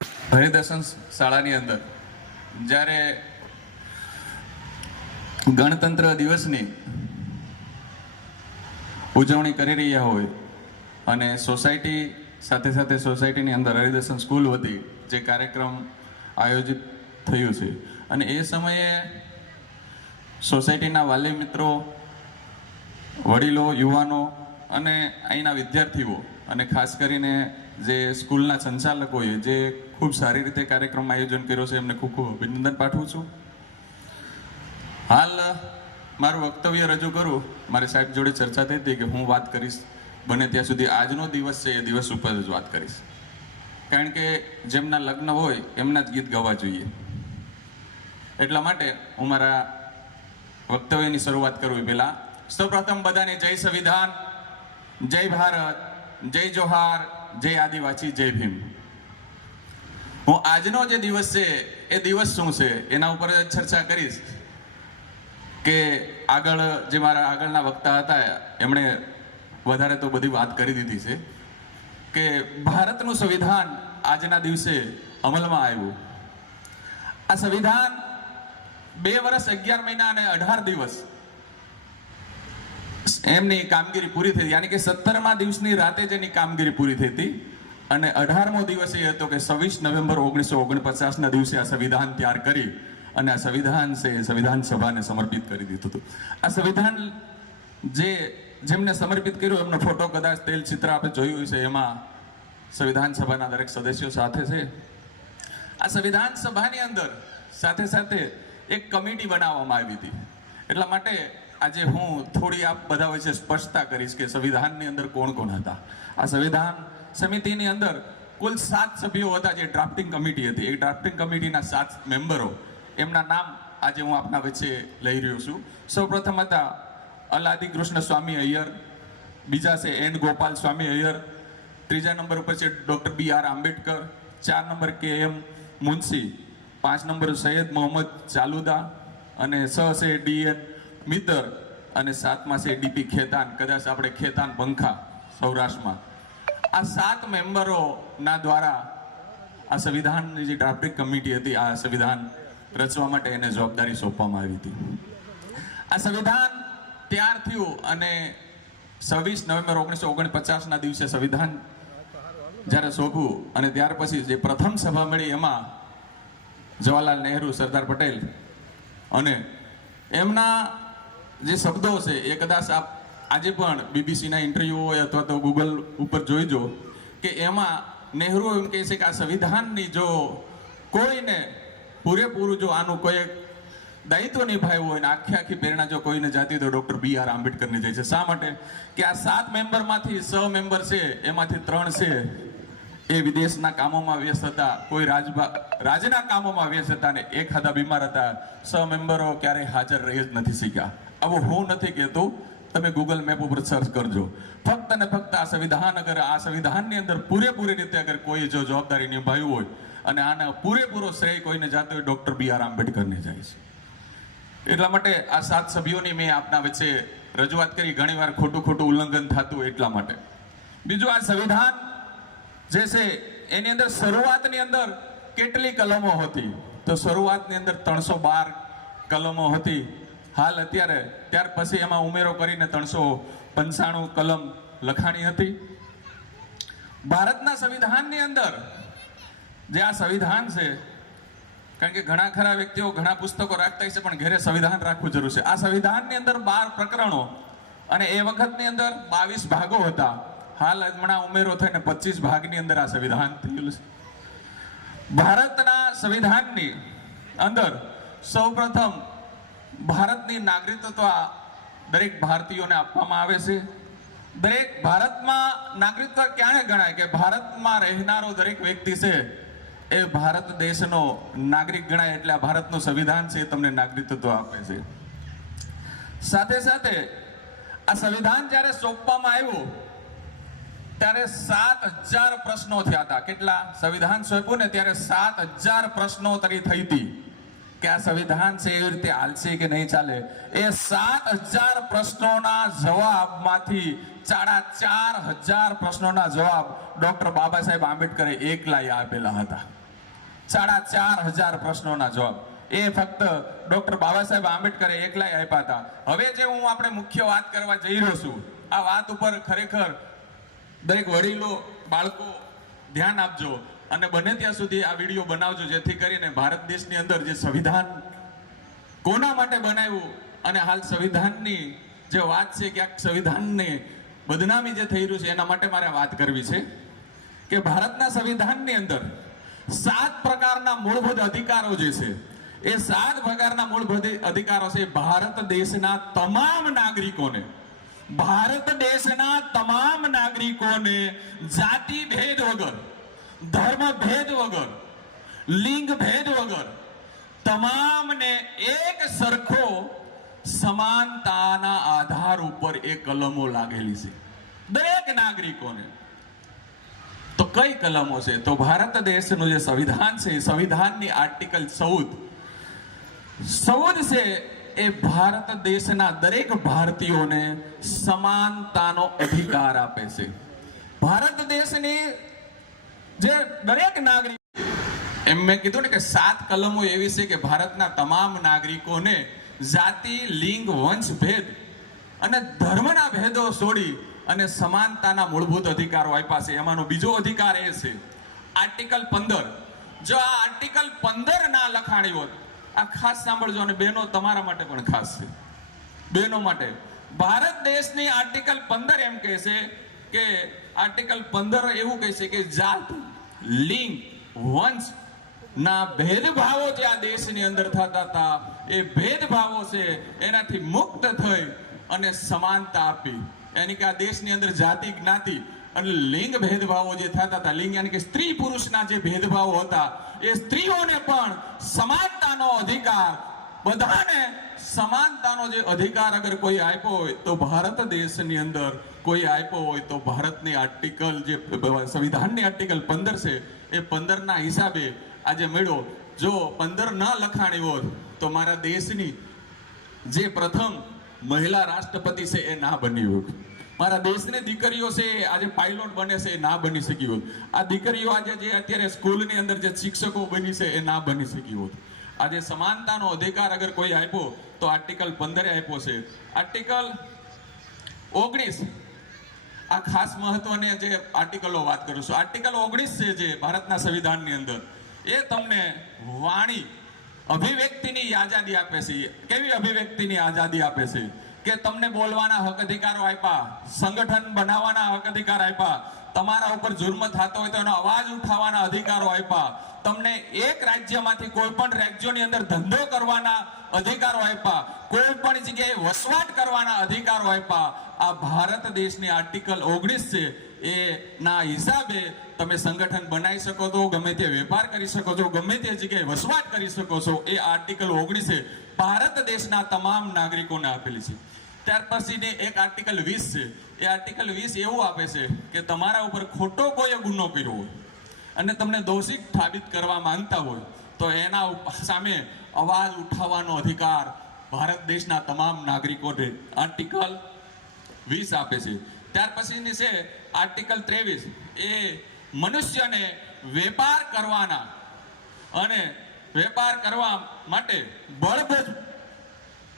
હરિદર્શન શાળાની અંદર જ્યારે ગણતંત્ર દિવસની ઉજવણી કરી રહ્યા હોય અને સોસાયટી સાથે સાથે સોસાયટીની અંદર હરિદર્શન સ્કૂલ વતી જે કાર્યક્રમ આયોજિત થયું છે અને એ સમયે સોસાયટીના વાલી મિત્રો, વડીલો, યુવાનો અને અહીંના વિદ્યાર્થીઓ અને ખાસ કરીને જે સ્કૂલના સંચાલકોએ જે ખૂબ સારી રીતે કાર્યક્રમ આયોજન કર્યો છે એમને ખૂબ ખૂબ અભિનંદન પાઠવું છું. હાલ મારું વક્તવ્ય રજૂ કરું, મારી સાહેબ જોડે ચર્ચા થઈ હતી કે હું વાત કરીશ બને ત્યાં સુધી આજનો દિવસ છે એ દિવસ ઉપર જ વાત કરીશ, કારણ કે જેમના લગ્ન હોય એમના જ ગીત ગાવા જોઈએ. એટલા માટે હું મારા વક્તવ્યની શરૂઆત કરવી પહેલા સૌપ્રથમ બધાને જય સંવિધાન, જય ભારત, જય જોહાર, જય આદિવાસી, જય ભીમ. હું આજનો જે દિવસ છે એ દિવસ શું છે એના ઉપર ચર્ચા કરીશ કે આગળ જે મારા આગળના વક્તા હતા એમણે વધારે તો બધી વાત કરી દીધી છે કે ભારતનું સંવિધાન આજના દિવસે અમલમાં આવ્યું. આ સંવિધાન 2 વર્ષ 11 મહિના અને 18 દિવસ એમની કામગીરી પૂરી થઈ, યાની કે 17મા દિવસની રાતે જ એની કામગીરી પૂરી થઈ હતી અને 18મો દિવસ એ હતો કે 26 નવેમ્બર 1949ના દિવસે આ સંવિધાન તૈયાર કરી અને આ સંવિધાન છે સંવિધાન સભાને સમર્પિત કરી દીધું હતું. આ સંવિધાન જેમને સમર્પિત કર્યું એમનો ફોટો કદાચ તેલ ચિત્ર આપણે જોયું છે, એમાં સંવિધાન સભાના દરેક સદસ્યો સાથે છે. આ સંવિધાન સભાની અંદર સાથે સાથે એક કમિટી બનાવવામાં આવી હતી. એટલા માટે આજે હું થોડી આ બધા વિશે સ્પષ્ટતા કરીશ કે સંવિધાનની અંદર કોણ કોણ હતા. આ સંવિધાન સમિતિની અંદર કુલ 7 સભ્યો હતા જે ડ્રાફ્ટિંગ કમિટી હતી. એ ડ્રાફ્ટિંગ કમિટીના 7 મેમ્બરો, એમના નામ આજે હું આપના વચ્ચે લઈ રહ્યો છું. સૌપ્રથમ હતા અલાદી કૃષ્ણ સ્વામી અય્યર, બીજા છે એન ગોપાલ સ્વામી અય્યર, ત્રીજા નંબર ઉપર છે doctor BR Ambedkar, 4 number KM Munshi, 5 number Syed Mohammad ચાલુદા અને 6 છે DN મિત્ર અને 7મા છે DP ખેતાન, કદાચ આપણે ખેતાન પંખા સૌરાષ્ટ્રમાં. આ 7 મેમ્બરોના દ્વારા આ સંવિધાનની જે ડ્રાફ્ટિંગ કમિટી હતી આ સંવિધાન રચવા માટે એને જવાબદારી સોંપવામાં આવી હતી. આ સંવિધાન તૈયાર થયું અને 26 નવેમ્બર 1949ના દિવસે સંવિધાન જ્યારે સોંપ્યું અને ત્યાર પછી જે પ્રથમ સભા મળી એમાં જવાહરલાલ નહેરુ, સરદાર પટેલ અને એમના જે શબ્દો છે એ કદાચ આપ આજે પણ BBCના ઇન્ટરવ્યુ હોય અથવા તો ગૂગલ ઉપર જોઈજો કે એમાં નહેરુ એમ કહે છે કે આ સંવિધાનની જો કોઈને પૂરેપૂરું જો આનું કોઈ દાયિત્વ નિભાવ્યું હોય ને આખી પ્રેરણા જો કોઈને જાતી તો ડોક્ટર BR આંબેડકરની જાય છે. શા માટે કે આ 7 મેમ્બરમાંથી 6 મેમ્બર છે એમાંથી 3 છે એ વિદેશના કામોમાં વ્યસ્ત હતા, કોઈ રાજના કામોમાં વ્યસ્ત હતા ને એક હતા બીમાર હતા. 6 મેમ્બરો ક્યારેય હાજર રહી જ નથી શક્યા. આવું હું નથી કહેતો, તમે ગૂગલ મેપ ઉપર સર્ચ કરજો. ફક્ત ને ફક્ત આ સંવિધાન અગર આ સંવિધાનની અંદર પૂરેપૂરી રીતે અગર કોઈ જો જવાબદારી નિભાવ્યું હોય અને આના પૂરેપૂરો શ્રેય કોઈને જાતો હોય ડોક્ટર BR આંબેડકરને જાય છે. એટલા માટે આ 7 સભ્યોની મેં આપના વચ્ચે રજૂઆત કરી. ઘણીવાર ખોટું ઉલ્લંઘન થતું એટલા માટે. બીજું, આ સંવિધાન જે છે એની અંદર શરૂઆતની અંદર કેટલી કલમો હતી તો શરૂઆતની અંદર 312 કલમો હતી. હાલ અત્યારે ત્યાર પછી એમાં ઉમેરો કરીને 395 કલમ લખાણી હતી. ભારતના સંવિધાનની અંદર જે આ સંવિધાન છે, કારણ કે ઘણા ખરા વ્યક્તિઓ ઘણા પુસ્તકો રાખતા છે પણ ઘરે સંવિધાન રાખવું જરૂર છે. આ સંવિધાનની અંદર 12 પ્રકરણો અને એ વખતની અંદર 22 ભાગો હતા. હાલ હમણાં ઉમેરો થઈને 25 ભાગની અંદર આ સંવિધાન થયેલું છે. ભારતના સંવિધાનની અંદર સૌપ્રથમ ભારતની નાગરિકત્વ દરેક ભારતીયોને આપવામાં આવે છે. દરેક ભારતમાં નાગરિકત્વ ક્યારે ગણાય કે ભારતમાં રહેનારો દરેક વ્યક્તિ છે એ ભારત દેશનો નાગરિક ગણાય, એટલે આ ભારતનું સંવિધાન છે એ તમને નાગરિકત્વ આપે છે. સાથે સાથે આ સંવિધાન જ્યારે સોંપવામાં આવ્યું ત્યારે 7000 પ્રશ્નો થયા હતા. કેટલા? સંવિધાન સોંપ્યું ને ત્યારે 7000 પ્રશ્નોત્તરી થઈ હતી કે આ સંવિધાન છે એવી રીતે હાલશે કે નહીં ચાલે. એ 7000 પ્રશ્નોના જવાબમાંથી 4500 પ્રશ્નોના જવાબ ડોક્ટર બાબા સાહેબ આંબેડકરે એકલાએ આપેલા હતા. 4,500 પ્રશ્નોના જવાબ એ ફક્ત ડોક્ટર બાબા સાહેબ આંબેડકરે એકલાય આપ્યા હતા. હવે જે હું આપણે મુખ્ય વાત કરવા જઈ રહ્યો છું, આ વાત ઉપર ખરેખર દરેક વડીલો, બાળકો ધ્યાન આપજો અને બને ત્યાં સુધી આ વિડીયો બનાવજો, જેથી કરીને ભારત દેશની અંદર જે સંવિધાન કોના માટે બનાવ્યું અને હાલ સંવિધાનની જે વાત છે, ક્યાંક સંવિધાનને બદનામી જે થઈ રહ્યું છે એના માટે મારે વાત કરવી છે કે ભારતના સંવિધાનની અંદર 7 પ્રકારના મૂળભૂત અધિકારો જે છે, એ 7 પ્રકારના મૂળભૂત અધિકારો છે ભારત દેશના તમામ નાગરિકોને, ભારત દેશના તમામ નાગરિકોને જાતિ ભેદ વગર, ધર્મ ભેદ વગર, લિંગ ભેદ વગર તમામને એક સરખો સમાનતાના આધાર ઉપર એ કલમો લાગેલી છે દરેક નાગરિકોને. તો કઈ કલમો છે? તો ભારત દેશનું જે સંવિધાન છે, સંવિધાનની આર્ટિકલ 14 છે, એ ભારત દેશના દરેક ભારતીયોને સમાનતાનો અધિકાર આપે છે. ભારત દેશની જે દરેક નાગરિક, એમ મેં કીધું ને કે 7 કલમો એવી છે કે ભારતના તમામ નાગરિકોને જાતિ, લિંગ, વંશ ભેદ અને ધર્મના ભેદો છોડી અને સમાનતાના મૂળભૂત અધિકારો આપ્યા છે. એમાંનો બીજો અધિકાર એ છે આર્ટિકલ 15. જો આ આર્ટિકલ 15 ના લખાણી હોત, આ ખાસ સાંભળજો અને બહેનો તમારા માટે પણ ખાસ છે, બહેનો માટે, ભારત દેશની આર્ટિકલ 15 એમ કહે છે કે આર્ટિકલ 15 એવું કહે છે કે જાત, લિંગ, વંશ ના ભેદભાવો જે આ દેશની અંદર થતા હતા, એ ભેદભાવો છે એનાથી મુક્ત થઈ અને સમાનતા આપી. યાની કે આ દેશની અંદર જાતિ, જ્ઞાતિ અને લિંગ ભેદભાવો જે થતા હતા, લિંગ યાની કે સ્ત્રી પુરુષના જે ભેદભાવો હતા, એ સ્ત્રીઓને પણ સમાનતાનો અધિકાર, બધાને સમાનતાનો જે અધિકાર અગર કોઈ આપ્યો હોય તો ભારત દેશની અંદર કોઈ આપ્યો હોય તો ભારતની આર્ટિકલ જે સંવિધાનની આર્ટિકલ 15 છે, એ 15 ના હિસાબે આજે મળ્યો. જો 15 ન લખાણી હોત તો મારા દેશની જે પ્રથમ મહિલા રાષ્ટ્રપતિ છે એ ના બની હોત. મારા દેશની દીકરીઓ છે આજે પાયલોટ બને છે, એ ના બની શકી હોત. આ દીકરીઓ આજે જે અત્યારે સ્કૂલની અંદર જે શિક્ષકો બની છે એ ના બની શકી હોત. આજે સમાનતાનો અધિકાર અગર કોઈ આપ્યો તો આર્ટિકલ 15 આપ્યો છે. આર્ટિકલ 19, આ ખાસ મહત્વની જે આર્ટિકલો વાત કરું છું, આર્ટિકલ 19 છે જે ભારતના સંવિધાનની અંદર, એ તમને વાણી, અભિવ્યક્તિની આઝાદી આપે છે. કેવી અભિવ્યક્તિની આઝાદી આપે છે કે તમને બોલવાના હક અધિકારો આપ્યા, સંગઠન બનાવવાના હક અધિકાર આપ્યા, તમારા ઉપર જુર્મ થતો હોય તો એનો અવાજ ઉઠાવવાના અધિકારો આપ્યા, તમને એક રાજ્યમાંથી કોઈ પણ રાજ્યોની અંદર ધંધો કરવાના અધિકારો આપ્યા, કોઈ પણ જગ્યાએ વસવાટ કરવાના અધિકારો આપ્યા. આ ભારત દેશની આર્ટિકલ 19 છે, એ ના હિસાબે તમે સંગઠન બનાવી શકો છો, ગમે તે વેપાર કરી શકો છો, ગમે તે જગ્યાએ વસવાટ કરી શકો છો. એ આર્ટિકલ 19 ભારત દેશના તમામ નાગરિકોને આપેલી છે. ત્યાર પછીની એક આર્ટિકલ 20 છે. એ આર્ટિકલ 20 એવું આપે છે કે તમારા ઉપર ખોટો કોઈ ગુનો કર્યો હોય અને તમને દોષિત સાબિત કરવા માંગતા હોય તો એના સામે અવાજ ઉઠાવવાનો અધિકાર ભારત દેશના તમામ નાગરિકોને આર્ટિકલ 20 આપે છે. ત્યાર પછીની છે આર્ટિકલ 23. એ મનુષ્યને વેપાર કરવાના અને વેપાર કરવા માટે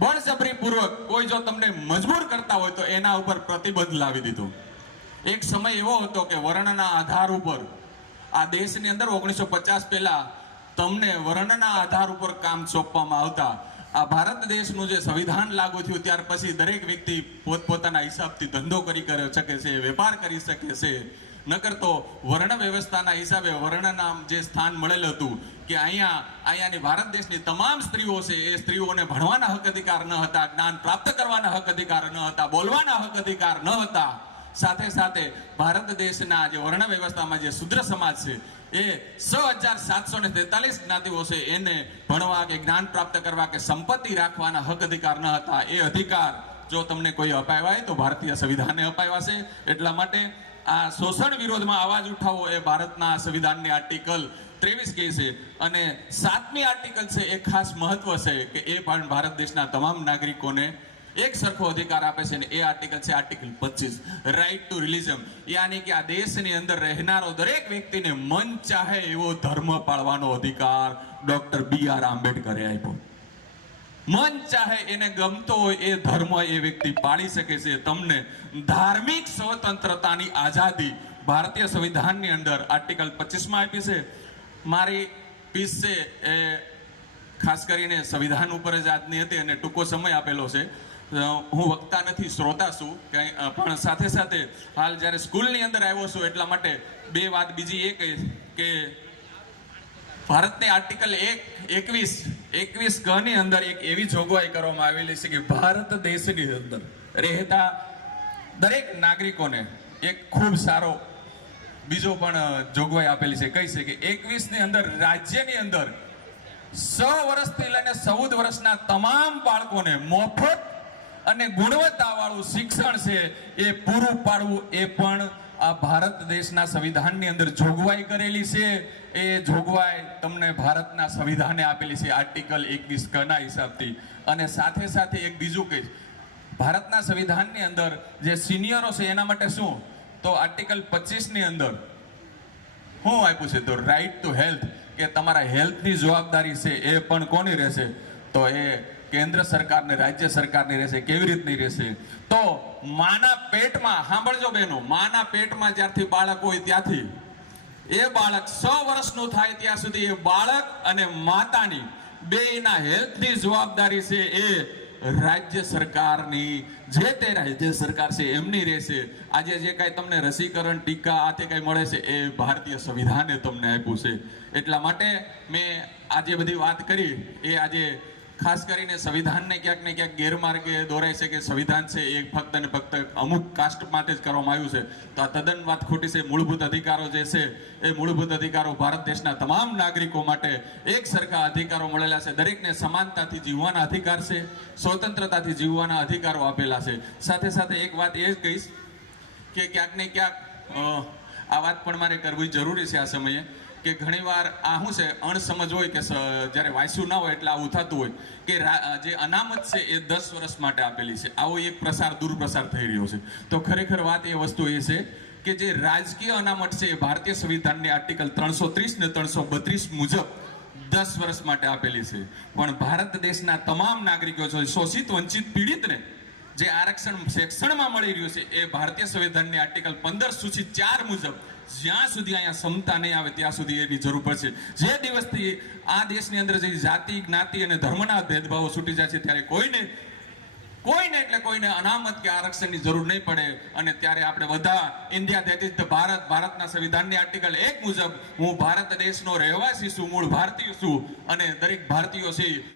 બળજબરીપૂર્વક કોઈ જો તમને મજબૂર કરતા હોય તો એના ઉપર પ્રતિબંધ લાવી દીધો. એક સમય એવો હતો કે વર્ણના આધાર ઉપર આ દેશની અંદર 1950 પહેલા તમને વર્ણના આધાર ઉપર કામ સોંપવામાં આવતા. આ ભારત દેશનું જે સંવિધાન લાગુ થયું ત્યાર પછી દરેક વ્યક્તિ પોતપોતાના હિસાબથી ધંધો કરી શકે છે, વેપાર કરી શકે છે. નકર તો વર્ણ વ્યવસ્થાના હિસાબે વર્ણના જે સ્થાન મળેલું હતું કે અહીંયાની ભારત દેશની તમામ સ્ત્રીઓ છે, એ સ્ત્રીઓને ભણવાના હક અધિકાર ન હતા, જ્ઞાન પ્રાપ્ત કરવાના હક અધિકાર ન હતા, બોલવાના હક અધિકાર ન હતા. સાથે સાથે ભારત દેશના જે વર્ણ વ્યવસ્થામાં જે શુદ્ર સમાજ છે, એ 6,743 જ્ઞાતિઓ છે, એને ભણવા કે જ્ઞાન પ્રાપ્ત કરવા કે સંપત્તિ રાખવાના હક અધિકાર ન હતા. એ અધિકાર જો તમને કોઈ અપાવ્યા હોય તો ભારતીય સંવિધાને અપાવ્યા છે. એટલા માટે આ શોષણ વિરોધમાં અવાજ ઉઠાવવો એ ભારતના સંવિધાનની આર્ટિકલ 23 કહે છે. અને 7મી આર્ટિકલ છે, એ ખાસ મહત્વ છે કે એ પણ ભારત દેશના તમામ નાગરિકોને એક સરખો અધિકાર આપે છે, અને એ આર્ટિકલ છે આર્ટિકલ 25, રાઇટ ટુ રિલિજન. યાની કે આ દેશની અંદર રહેનારો દરેક વ્યક્તિને મન ચાહે એવો ધર્મ પાળવાનો અધિકાર ડોક્ટર B.R. આંબેડકરે આપ્યો. મન ચાહે એને ગમતો હોય એ ધર્મ એ વ્યક્તિ પાળી શકે છે. તમને ધાર્મિક સ્વતંત્રતાની આઝાદી ભારતીય સંવિધાનની અંદર આર્ટિકલ 25માં આપી છે. મારી પીસ છે એ ખાસ કરીને સંવિધાન ઉપર જ આજની હતી અને ટૂંકો સમય આપેલો છે. હું વક્તા નથી, શ્રોતા છું, પણ સાથે સાથે હાલ જ્યારે સ્કૂલની અંદર આવ્યો છું એટલા માટે બે વાત બીજી એ કહીશ કે ભારતની આર્ટિકલ 21 ક ની અંદર એક એવી જોગવાઈ કરવામાં આવેલી છે કે ભારત દેશની અંદર રહેતા દરેક નાગરિકોને એક ખૂબ સારો બીજો પણ જોગવાઈ આપેલી છે. કઈ છે કે 21 ની અંદર રાજ્યની અંદર 6 વર્ષથી લઈને 14 વર્ષના તમામ બાળકોને મફત અને ગુણવત્તાવાળું શિક્ષણ છે એ પૂરું પાડવું, એ પણ આ ભારત દેશના સંવિધાનની અંદર જોગવાઈ કરેલી છે. એ જોગવાઈ તમને ભારતના સંવિધાને આપેલી છે આર્ટિકલ 21 ક ના હિસાબથી. અને સાથે સાથે એક બીજું કહીશ, ભારતના સંવિધાનની અંદર જે સિનિયરો છે એના માટે શું, તો આર્ટિકલ 25 ની અંદર શું આપ્યું છે, તો રાઇટ ટુ હેલ્થ, કે તમારા હેલ્થની જવાબદારી છે એ પણ કોની રહેશે, તો એ કેન્દ્ર સરકારને રાજ્ય સરકારની રહેશે. કેવી રીતની રહેશે, તો માના પેટમાં, સાંભળજો બહેનો, માના પેટમાં જ્યારથી બાળક હોય ત્યાંથી એ બાળક 6 વર્ષનું થાય ત્યાં સુધી એ બાળક અને માતાની બેયના હેલ્થની જવાબદારી છે એ રાજ્ય સરકારની, જે તે રાજ્ય સરકાર છે એમની રહેશે. આજે જે કાંઈ તમને રસીકરણ, ટીકા આ તે કાંઈ મળે છે એ ભારતીય સંવિધાને તમને આપ્યું છે. એટલા માટે મેં આજે બધી વાત કરી એ આજે ખાસ કરીને સંવિધાનને ક્યાંક ને ક્યાંક ગેરમાર્ગે દોરાય છે કે સંવિધાન છે એ ફક્ત ને ફક્ત અમુક કાસ્ટ માટે જ કરવામાં આવ્યું છે, તો આ તદ્દન વાત ખોટી છે. મૂળભૂત અધિકારો જે છે એ મૂળભૂત અધિકારો ભારત દેશના તમામ નાગરિકો માટે એક સરખા અધિકારો મળેલા છે. દરેકને સમાનતાથી જીવવાના અધિકાર છે, સ્વતંત્રતાથી જીવવાના અધિકારો આપેલા છે. સાથે સાથે એક વાત એ જ કહીશ કે ક્યાંક ને ક્યાંક આ વાત પણ મારે કરવી જરૂરી છે આ સમયે, કે ઘણીવાર આ શું છે અણસમજ હોય કે જ્યારે વાંચ્યું ના હોય એટલે આવું થતું હોય કે જે અનામત છે એ 10 વર્ષ માટે આપેલી છે. આવો એક પ્રસાર દુર્પ્રસાર થઈ રહ્યો છે. તો ખરેખર વાત એ વસ્તુ એ છે કે જે રાજકીય અનામત છે એ ભારતીય સંવિધાનની આર્ટિકલ 330 ને 332 મુજબ 10 વર્ષ માટે આપેલી છે. પણ ભારત દેશના તમામ નાગરિકો છે, શોષિત વંચિત પીડિતને જે આરક્ષણ શિક્ષણમાં મળી રહ્યું છે એ ભારતીય સંવિધાનની આર્ટિકલ 15 સૂચિ 4 મુજબ જ્યાં સુધી અહીંયા ક્ષમતા નહીં આવે ત્યાં સુધી એની જરૂર પડશે. જે દિવસથી આ દેશની અંદર જે જાતિ, જ્ઞાતિ અને ધર્મના ભેદભાવો છૂટી જાય છે ત્યારે કોઈને અનામત કે આરક્ષણની જરૂર નહીં પડે. અને ત્યારે આપણે બધા India that is the Bharat, ભારતના સંવિધાનની આર્ટિકલ 1 મુજબ હું ભારત દેશનો રહેવાસી છું, મૂળ ભારતીય છું અને દરેક ભારતીયો છે